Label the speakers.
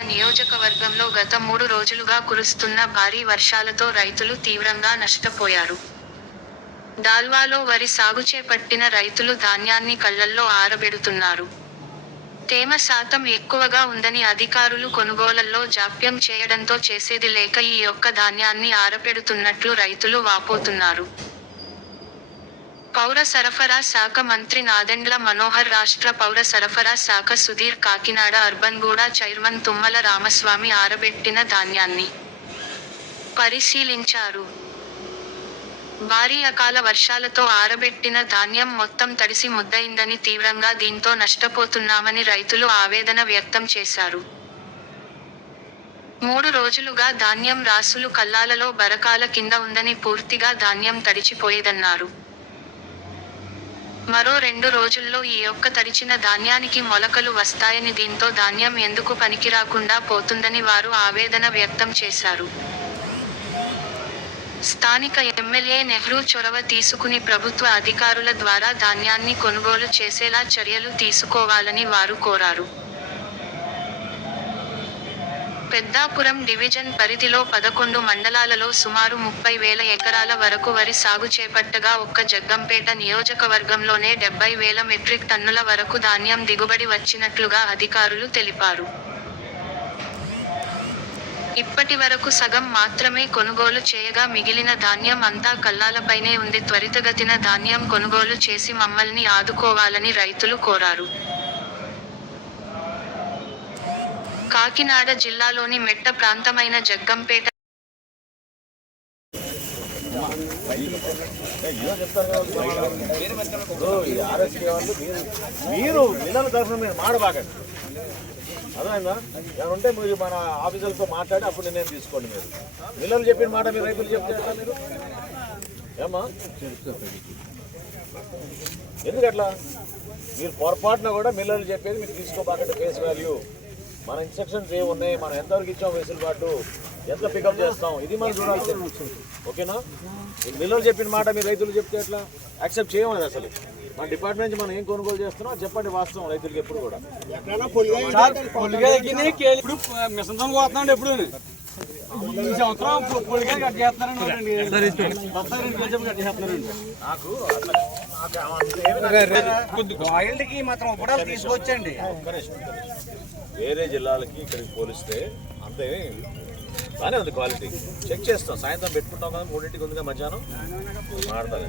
Speaker 1: నియోజకవర్గంలో గత మూడు రోజులుగా కురుస్తున్న భారీ వర్షాలతో రైతులు తీవ్రంగా నష్టపోయారు. దాల్వాలో వరి సాగు చేపట్టిన రైతులు ధాన్యాన్ని కళ్ళల్లో ఆరబెడుతున్నారు. తేమ శాతం ఎక్కువగా ఉందని అధికారులు కొనుగోలల్లో జాప్యం చేయడంతో చేసేది లేక ఈ యొక్క ధాన్యాన్ని ఆరబెడుతున్నట్లు రైతులు వాపోతున్నారు. పౌర సరఫరా శాఖ మంత్రి నాదెండ్ల మనోహర్ రాష్ట్ర పౌర సరఫరా శాఖ సుధీర్ కాకినాడ అర్బన్ గూడా చైర్మన్ తుమ్మల రామస్వామి ఆరబెట్టిన ధాన్యాన్ని పరిశీలించారు. భారీ అకాల వర్షాలతో ఆరబెట్టిన ధాన్యం మొత్తం తడిసి ముద్దయిందని తీవ్రంగా దీంతో నష్టపోతున్నామని రైతులు ఆవేదన వ్యక్తం చేశారు. మూడు రోజులుగా ధాన్యం రాసులు కల్లాలలో బరకాల కింద ఉందని పూర్తిగా ధాన్యం తడిచిపోయేదన్నారు. మరో రెండు రోజుల్లో ఈ యొక్క తడిచిన ధాన్యానికి మొలకలు వస్తాయని దీంతో ధాన్యం ఎందుకు పనికిరాకుండా పోతుందని వారు ఆవేదన వ్యక్తం చేశారు. స్థానిక ఎమ్మెల్యే నెహ్రూ చొరవ తీసుకుని ప్రభుత్వ అధికారుల ద్వారా ధాన్యాన్ని కొనుగోలు చేసేలా చర్యలు తీసుకోవాలని వారు కోరారు. పెద్దాపురం డివిజన్ పరిధిలో పదకొండు మండలాలలో సుమారు ముప్పై వేల ఎకరాల వరకు వరి సాగు చేపట్టగా ఒక్క జగ్గంపేట నియోజకవర్గంలోనే డెబ్బై వేల మెట్రిక్ టన్నుల వరకు ధాన్యం దిగుబడి వచ్చినట్లుగా అధికారులు తెలిపారు. ఇప్పటివరకు సగం మాత్రమే కొనుగోలు చేయగా మిగిలిన ధాన్యం అంతా కల్లాలపైనే ఉంది త్వరితగతిన ధాన్యం కొనుగోలు చేసి మమ్మల్ని ఆదుకోవాలని రైతులు కోరారు. కాకినాడ జిల్లాలోని మెట్ట ప్రాంతమైన జగ్గంపేట
Speaker 2: ఈ మీరు మీరు పిల్లల తరఫున మీరు మాడబాకండి అర్థమైందా? ఏమైనా ఉంటే మీరు మన ఆఫీసర్తో మాట్లాడి అప్పుడు నిర్ణయం తీసుకోండి మీరు. పిల్లలు చెప్పిన మాట మీరు రైతులు చెప్తే మీరు? ఏమ్మా? ఎందుకు అట్లా? మీరు పొరపాటున కూడా మిల్లలు చెప్పేది మీరు తీసుకోబాకండి ఫేస్ వాల్యూ. మన ఇన్స్ట్రక్షన్స్ ఏ ఉన్నాయి? మనం ఎంతవరకు ఇచ్చాం వెసులుబాటు? ఎంత పికప్ చేస్తాం? ఇది మనం చూడాల్సి ఓకేనా? ఈ మిల్లలు చెప్పిన మాట మీరు రైతులు చెప్తే ఎట్లా? యాక్సెప్ట్ చేయమని అసలు. మన డిపార్ట్మెంట్ నుంచి మనం ఏం కొనుగోలు చేస్తున్నాం చెప్పండి వాస్తవం రైతులకి ఎప్పుడు కూడా.
Speaker 3: ఈ సంవత్సరం పొడిగా పొలిగా కట్ ఆయిల్కి మాత్రం ఇప్పుడు తీసుకొచ్చండి
Speaker 2: వేరే జిల్లాలకి ఇక్కడికి పోలిస్తే అంతే బాగానే ఉంది క్వాలిటీ. చెక్ చేస్తాం. సాయంత్రం పెట్టుకుంటాం కదా మూడింటికి ఉందిగా మధ్యాహ్నం? మాడతాను